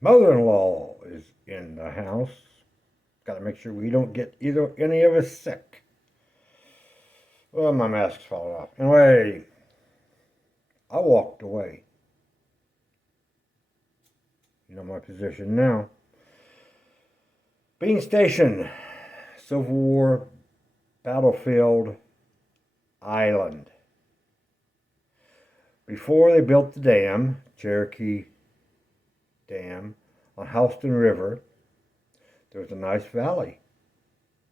Mother-in-law is in the house. Got to make sure we don't get either any of us sick. Well, my mask's falling off. Anyway, I walked away. You know my position now. Bean Station, Civil War battlefield island. Before they built the dam, Cherokee Dam, on Houston River, there was a nice valley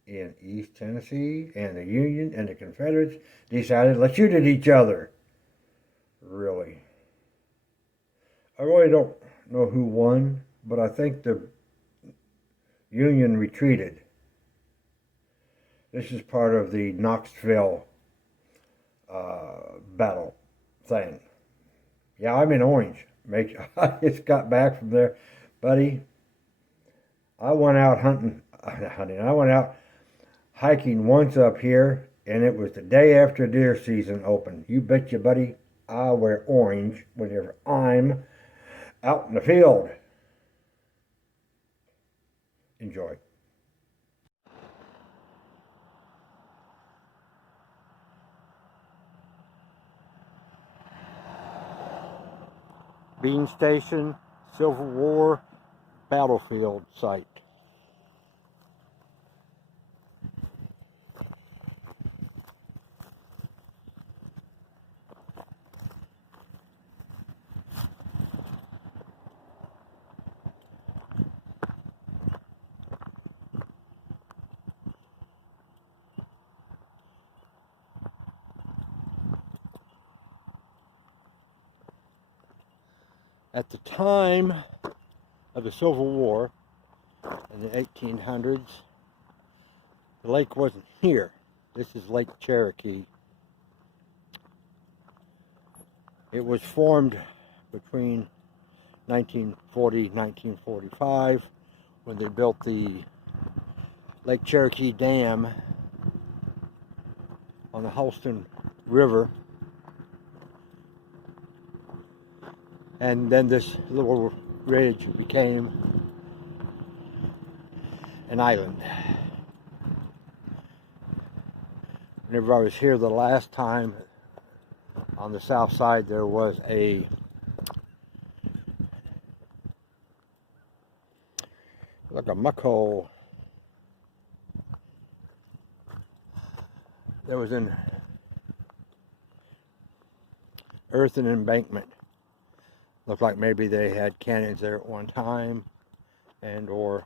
in East Tennessee, and the Union and the Confederates decided, let's shoot at each other. Really. I really don't know who won, but I think the Union retreated. This is part of the Knoxville battle thing. Yeah, I'm in Orange. I just got back from there, buddy. I went out hunting. I went out hiking once up here, and it was the day after deer season opened. You betcha, buddy. I wear orange whenever I'm out in the field. Enjoy. Bean Station, Civil War battlefield site. At the time of the Civil War in the 1800s, the lake wasn't here. This is Lake Cherokee. It was formed between 1940 and 1945 when they built the Lake Cherokee Dam on the Houston River. And then this little ridge became an island. Whenever I was here the last time, on the south side there was like a muck hole. There was an earthen embankment. Looked like maybe they had cannons there at one time, and or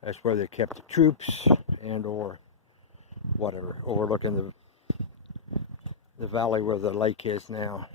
that's where they kept the troops, and or whatever, overlooking the valley where the lake is now.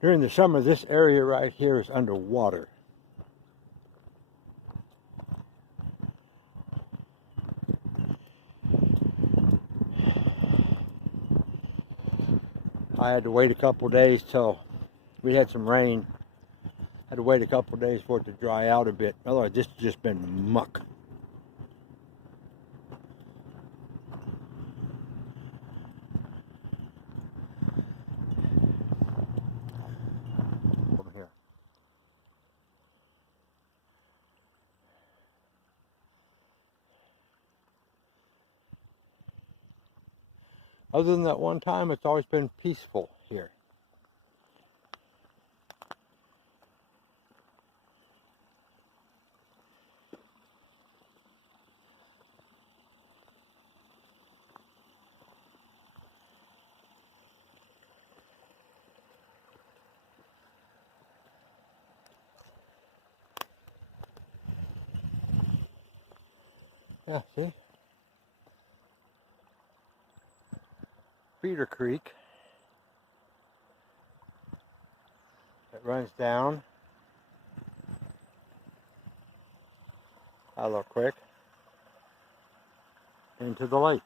During the summer, this area right here is underwater. I had to wait a couple days till we had some rain. Had to wait a couple days for it to dry out a bit. Otherwise, this has just been muck. Over here. Other than that one time, it's always been peaceful here. Yeah, see? feeder creek that runs down Hollow Creek into the lake.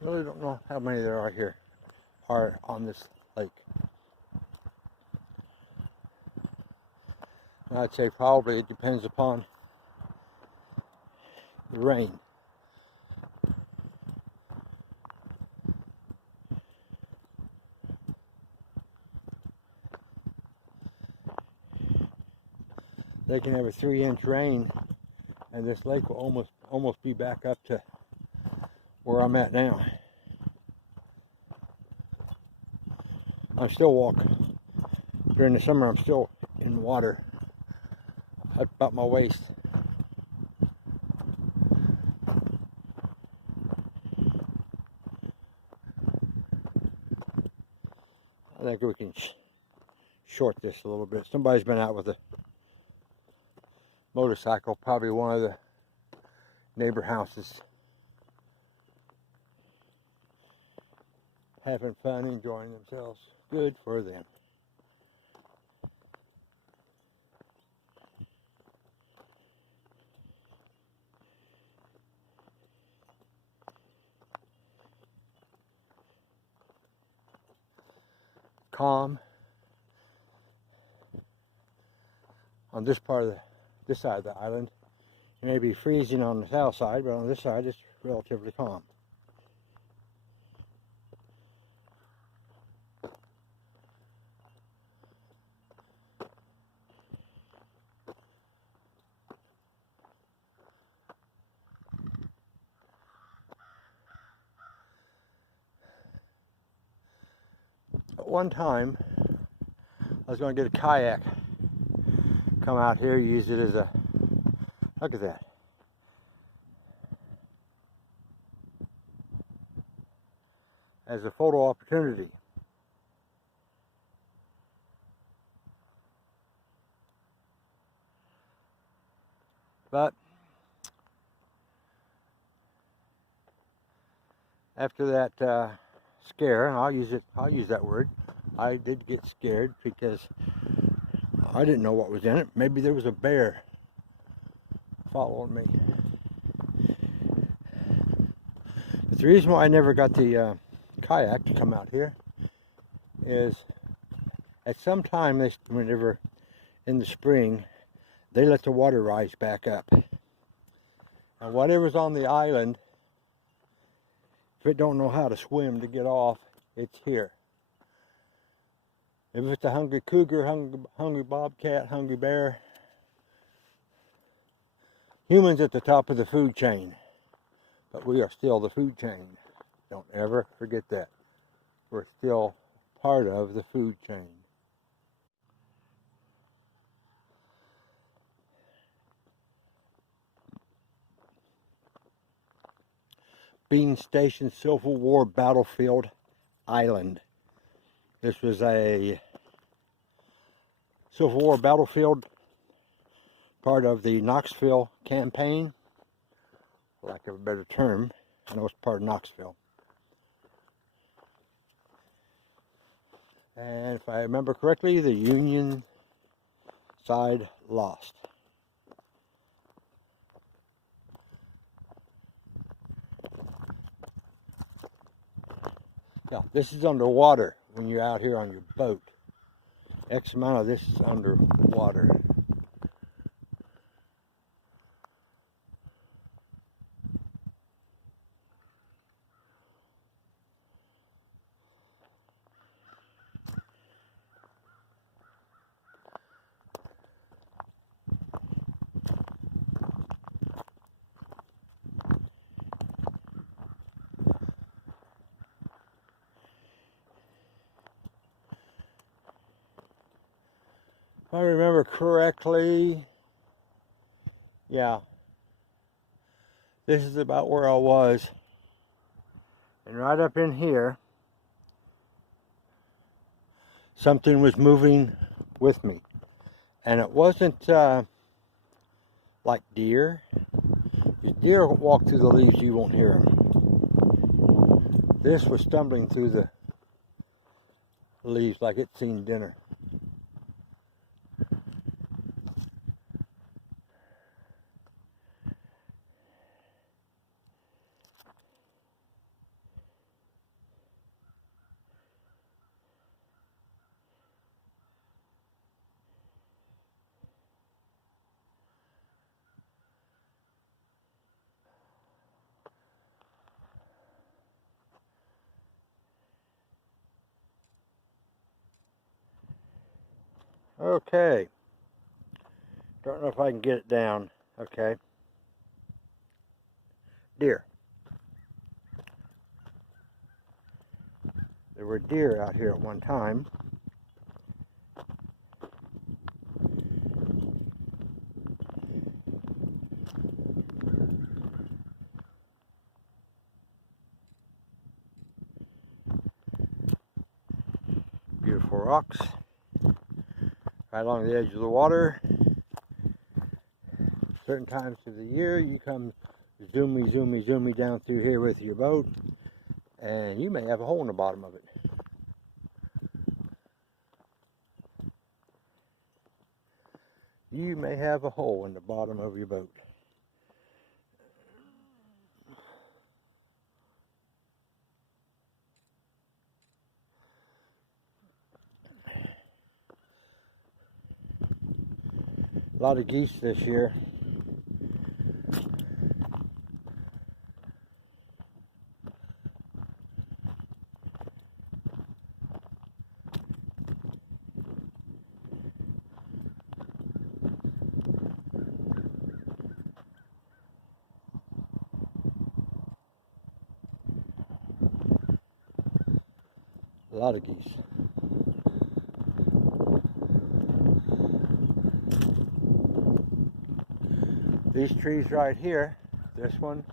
Really don't know how many there are on this lake. I'd say probably it depends upon the rain. They can have a 3-inch rain and this lake will almost be back up to where I'm at now. I still walk. During the summer I'm still in water up about my waist. I think we can short this a little bit. Somebody's been out with a motorcycle, probably one of the neighbor houses, having fun, enjoying themselves. Good for them. Calm on this side of the island. It may be freezing on the south side, but on this side it's relatively calm. At one time, I was going to get a kayak, come out here, use it as a, look at that. As a photo opportunity. But after that scare, and I'll use that word, I did get scared because I didn't know what was in it. Maybe there was a bear following me. But the reason why I never got the kayak to come out here is at some time, whenever in the spring, they let the water rise back up. And whatever's on the island, if it don't know how to swim to get off, it's here. If it's a hungry cougar, hungry bobcat, hungry bear, humans at the top of the food chain, but we are still the food chain. Don't ever forget that. We're still part of the food chain. Bean Station Civil War Battlefield Island. This was a Civil War battlefield, part of the Knoxville campaign, for lack of a better term. I know it's part of Knoxville. And if I remember correctly, the Union side lost. Now, this is underwater when you're out here on your boat. X amount of this is underwater. If I remember correctly, yeah, this is about where I was. And right up in here, something was moving with me. And it wasn't like like deer. If deer walk through the leaves, you won't hear them. This was stumbling through the leaves like it's seen dinner. Okay. Don't know if I can get it down. Okay. Deer. There were deer out here at one time. Beautiful rocks. Right along the edge of the water. Certain times of the year you come zoomy down through here with your boat and you may have a hole in the bottom of it. You may have a hole in the bottom of your boat. A lot of geese this year. A lot of geese. These trees right here, this one,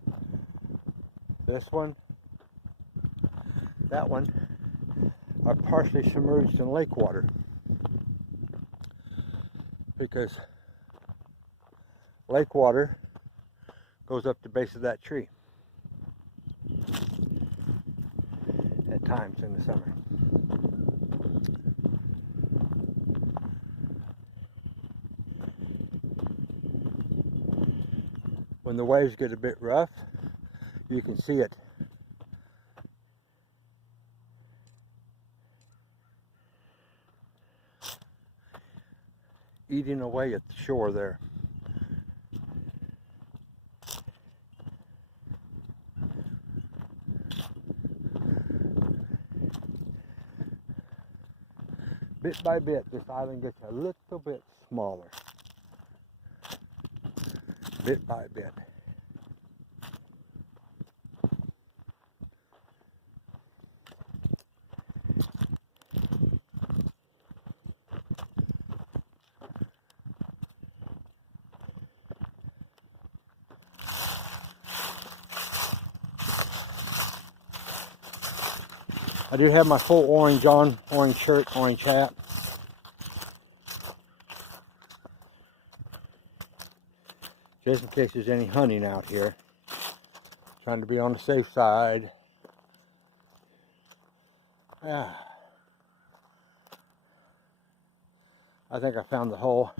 that one, are partially submerged in lake water because lake water goes up the base of that tree at times in the summer. When the waves get a bit rough, you can see it eating away at the shore there. Bit by bit, this island gets a little bit smaller. Bit by bit. I do have my full orange on, orange shirt, orange hat. Just in case there's any hunting out here. Trying to be on the safe side. I think I found the hole.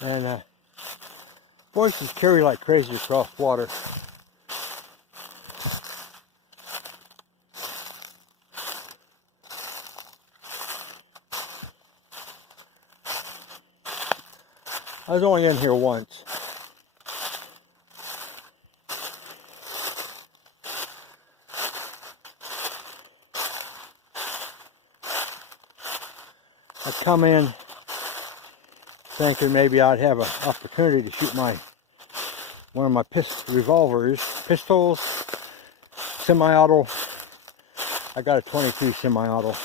And voices carry like crazy across water. I was only in here once. I come in thinking maybe I'd have an opportunity to shoot one of my pistols, semi-auto. I got a 22 semi-auto.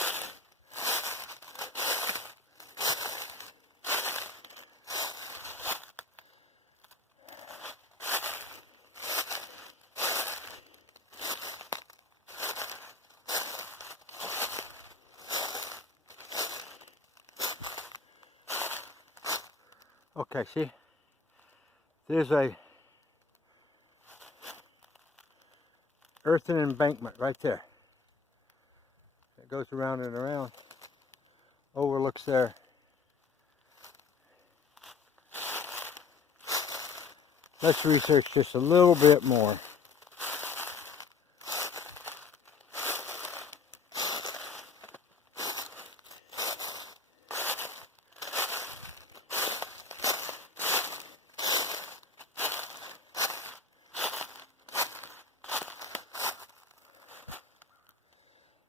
Okay, see, there's a earthen embankment right there. It goes around and around, overlooks there. Let's research just a little bit more.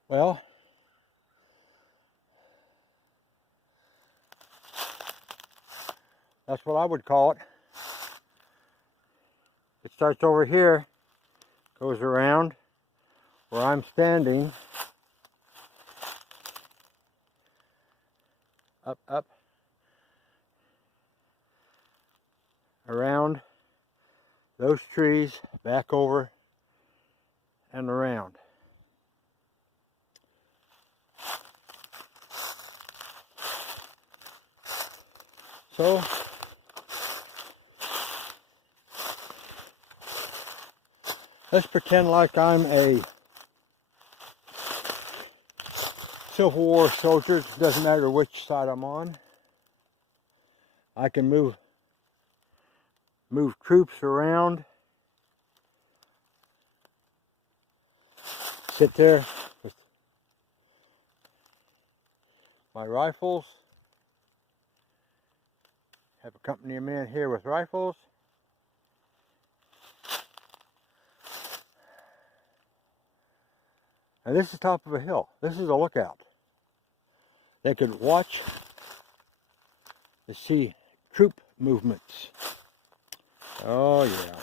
Well, that's what I would call it. It starts over here, goes around where I'm standing, up, around those trees, back over and around. So, let's pretend like I'm a Civil War soldier. It doesn't matter which side I'm on. I can move troops around. Sit there with my rifles. Have a company of men here with rifles. And this is the top of a hill. This is a lookout. They could watch to see troop movements. Oh yeah.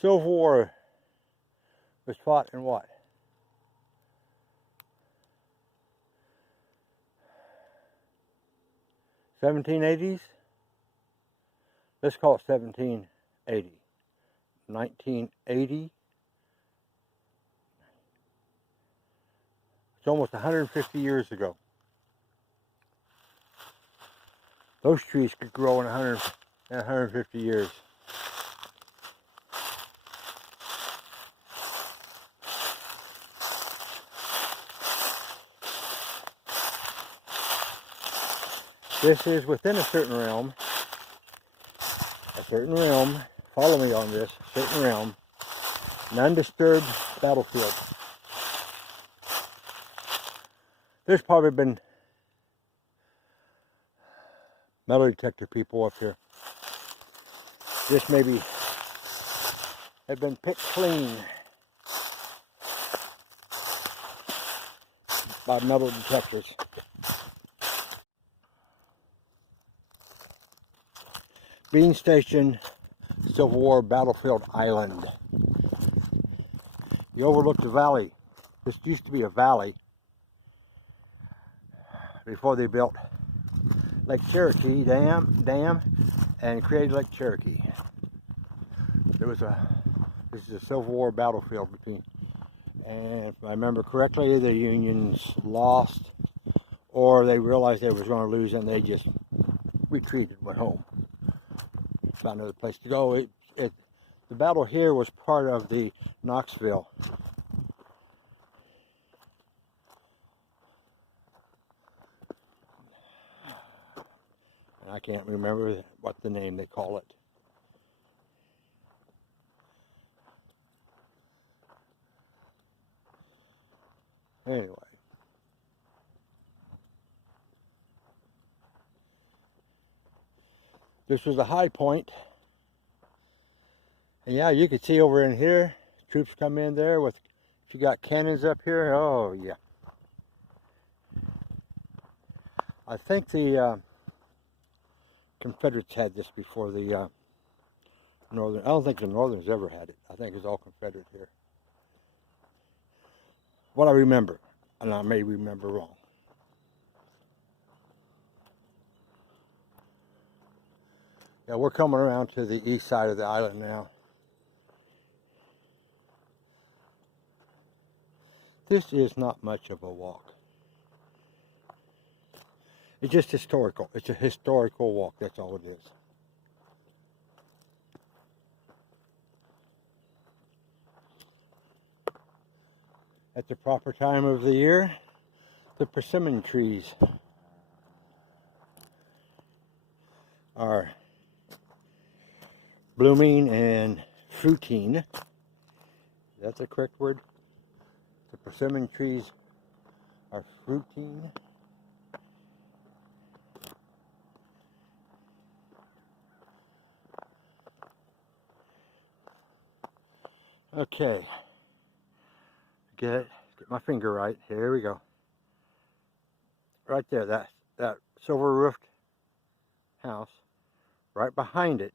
Civil War was fought in what? 1780s? Let's call it 1780. 1980. It's almost 150 years ago. Those trees could grow in 150 years. This is within a certain realm, follow me on this, a certain realm, an undisturbed battlefield. There's probably been metal detector people up here. This maybe have been picked clean by metal detectors. Bean Station, Civil War Battlefield Island. You overlook the valley. This used to be a valley before they built Lake Cherokee dam and created Lake Cherokee. This is a Civil War battlefield between, and if I remember correctly, the Unions lost, or they realized they was going to lose and they just retreated, went home. Found another place to go. The The battle here was part of the Knoxville. And I can't remember what the name they call it. Anyway. This was a high point. And yeah, you can see over in here, troops come in there with, if you got cannons up here, oh yeah. I think the Confederates had this before the Northern. I don't think the Northerns ever had it. I think it's all Confederate here. What I remember, and I may remember wrong. Yeah, we're coming around to the east side of the island now. This is not much of a walk. It's just historical. It's a historical walk, that's all it is. At the proper time of the year, the persimmon trees are blooming and fruiting. That's the correct word. The persimmon trees are fruiting. Okay. Get my finger right. Here we go. Right there, that silver roofed house. Right behind it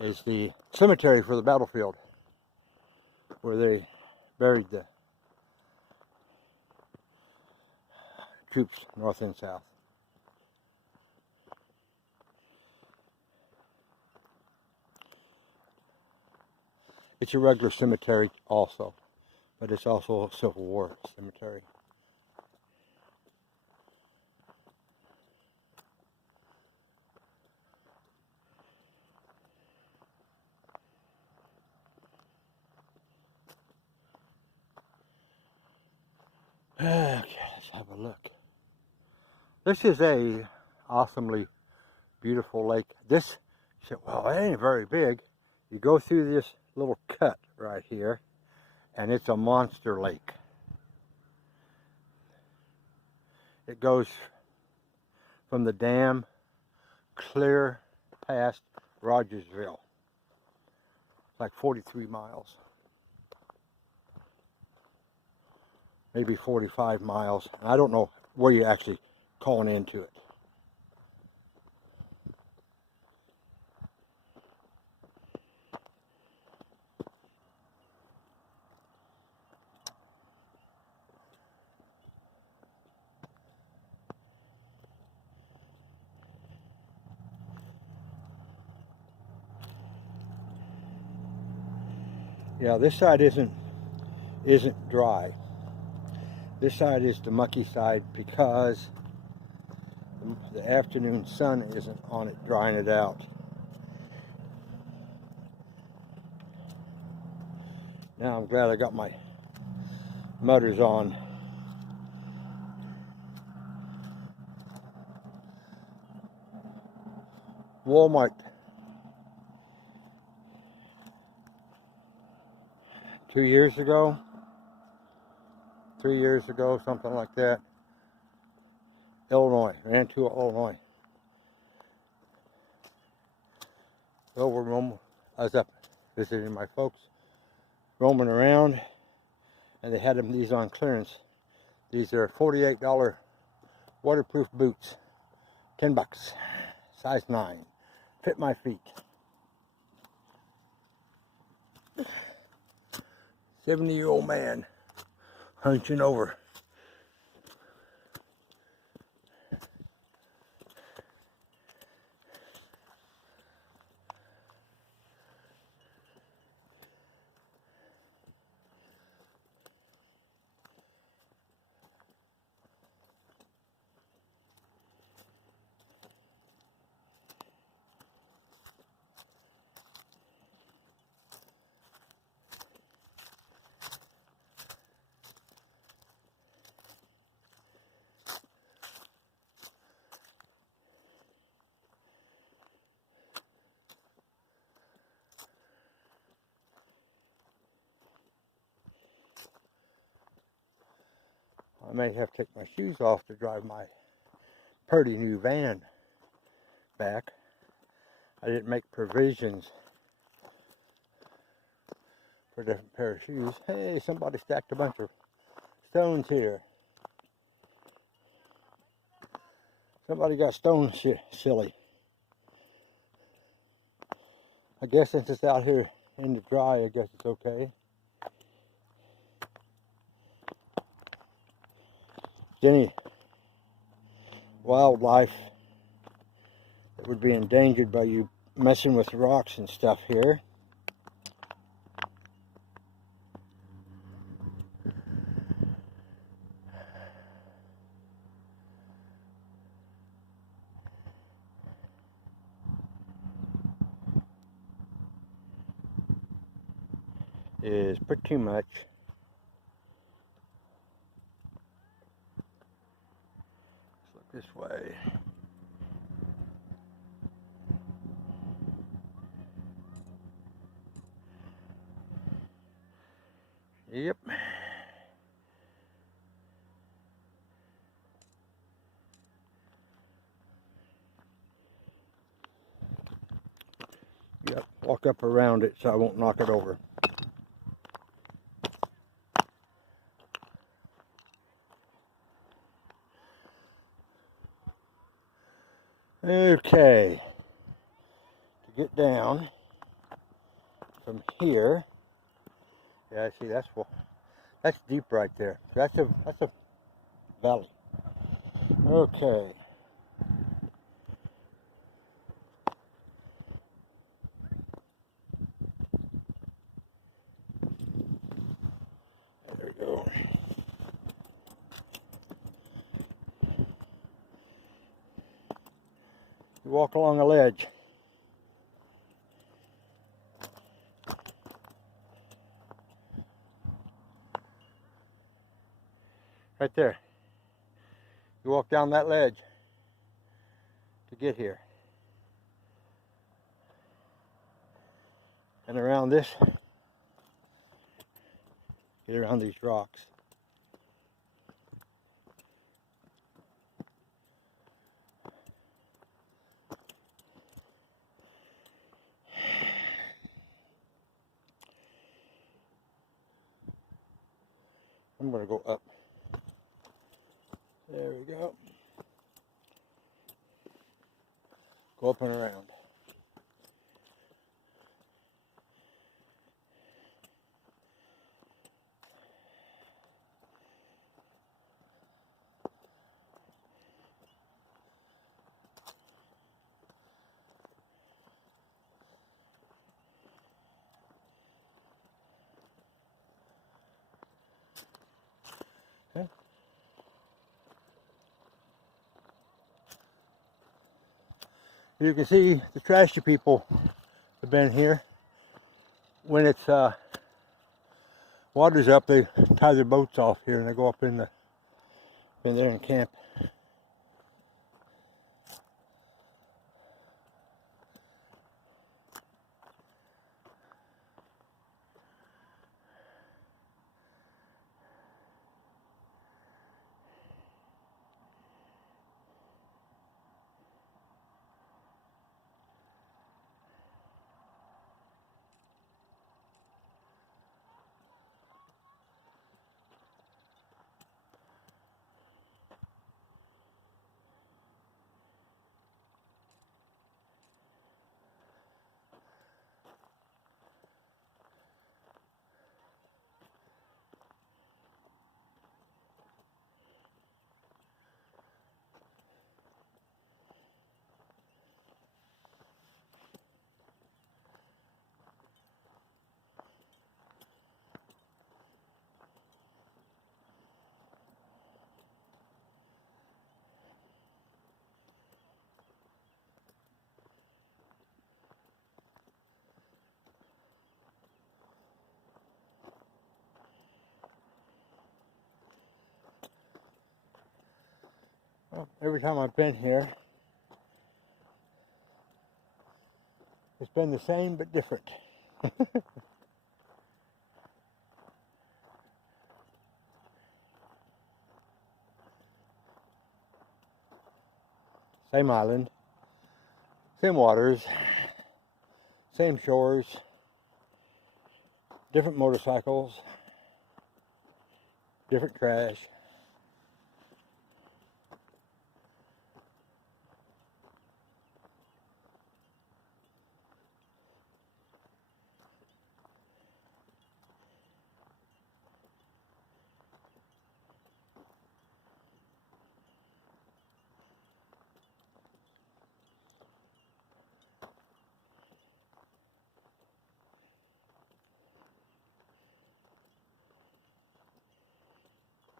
is the cemetery for the battlefield, where they buried the troops north and south. It's a regular cemetery also, but it's also a Civil War cemetery. Okay, let's have a look. This is a awesomely beautiful lake. This, you said, well, it ain't very big. You go through this little cut right here, and it's a monster lake. It goes from the dam clear past Rogersville. It's like 43 miles. Maybe 45 miles. I don't know where you're actually calling into it. Yeah, this side isn't dry. This side is the mucky side because the afternoon sun isn't on it, drying it out. Now I'm glad I got my mudders on. Walmart. 2 years ago, 3 years ago, something like that. Illinois, ran to Illinois. Over I was up visiting my folks, roaming around, and they had these on clearance. These are $48 waterproof boots, $10, size 9, fit my feet. 70-year-old man hunching over. I may have to take my shoes off to drive my pretty new van back. I didn't make provisions for a different pair of shoes. Hey, somebody stacked a bunch of stones here. Somebody got stone silly. I guess since it's out here in the dry, I guess it's okay. Any wildlife that would be endangered by you messing with rocks and stuff here. Is pretty much let's look this way. Yep. Yep, walk up around it so I won't knock it over. Okay, to get down from here, yeah, see that's deep right there. That's a valley. Okay. There we go. You walk along a ledge. Right there. You walk down that ledge to get here. And around this, get around these rocks. I'm going to go up. There we go. Go up and around. Okay. You can see the trashy people have been here. When it's water's up, they tie their boats off here and they go up in there and camp. Well, every time I've been here, it's been the same but different. Same island, same waters, same shores, different motorcycles, different trash.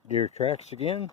Deer tracks again.